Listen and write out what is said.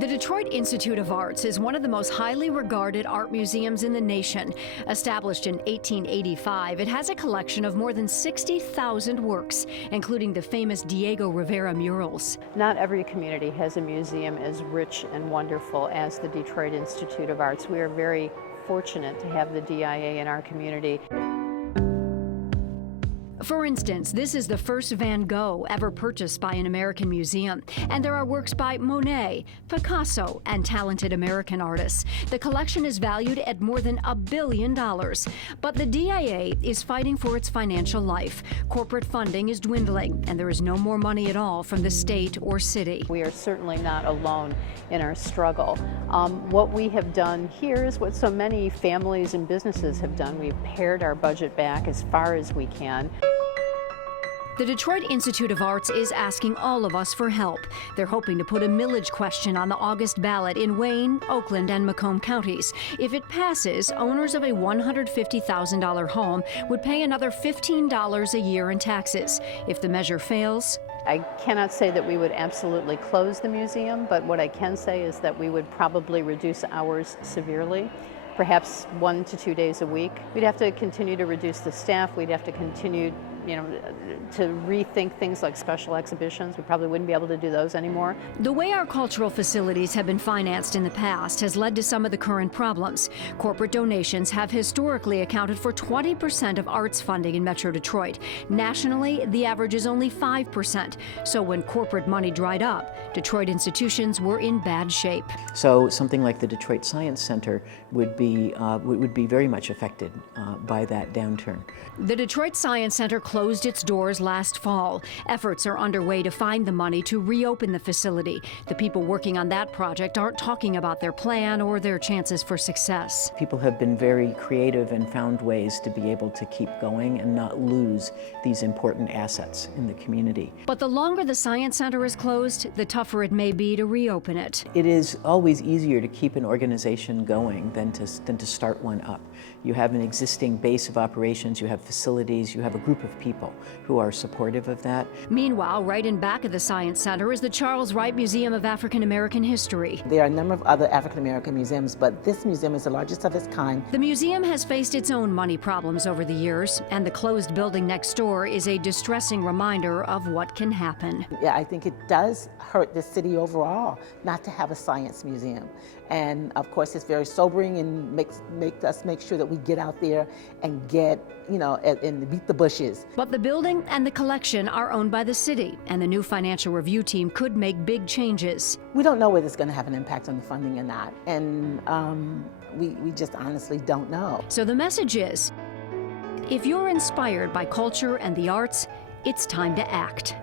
The Detroit Institute of Arts is one of the most highly regarded art museums in the nation. Established in 1885, it has a collection of more than 60,000 works, including the famous Diego Rivera murals. Not every community has a museum as rich and wonderful as the Detroit Institute of Arts. We are very fortunate to have the DIA in our community. For instance, this is the first Van Gogh ever purchased by an American museum. And there are works by Monet, Picasso, and talented American artists. The collection is valued at more than $1 billion. But the DIA is fighting for its financial life. Corporate funding is dwindling, and there is no more money at all from the state or city. We are certainly not alone in our struggle. What we have done here is what so many families and businesses have done. We've pared our budget back as far as we can. The Detroit Institute of Arts is asking all of us for help. They're hoping to put a millage question on the August ballot in Wayne, Oakland, and Macomb counties. If it passes, owners of a $150,000 home would pay another $15 a year in taxes. If the measure fails, I cannot say that we would absolutely close the museum, but what I can say is that we would probably reduce hours severely. Perhaps 1 to 2 days a week. We'd have to continue to reduce the staff. We'd have to continue, to rethink things like special exhibitions. We probably wouldn't be able to do those anymore. The way our cultural facilities have been financed in the past has led to some of the current problems. Corporate donations have historically accounted for 20% of arts funding in Metro Detroit. Nationally, the average is only 5%. So when corporate money dried up, Detroit institutions were in bad shape. So something like the Detroit Science Center would be very much affected by that downturn. The Detroit Science Center closed its doors last fall. Efforts are underway to find the money to reopen the facility. The people working on that project aren't talking about their plan or their chances for success. People have been very creative and found ways to be able to keep going and not lose these important assets in the community. But the longer the Science Center is closed, the tougher it may be to reopen it. It is always easier to keep an organization going than to start one up. You have an existing base of operations, you have facilities, you have a group of people who are supportive of that. Meanwhile, right in back of the Science Center is the Charles Wright Museum of African American History. There are a number of other African American museums, but this museum is the largest of its kind. The museum has faced its own money problems over the years, and the closed building next door is a distressing reminder of what can happen. Yeah, I think it does hurt the city overall not to have a science museum. And of course, it's very sobering and makes us make sure that we get out there and get, and beat the bushes. But the building and the collection are owned by the city, and the new financial review team could make big changes. We don't know whether it's going to have an impact on the funding or not, and we just honestly don't know. So the message is, if you're inspired by culture and the arts, it's time to act.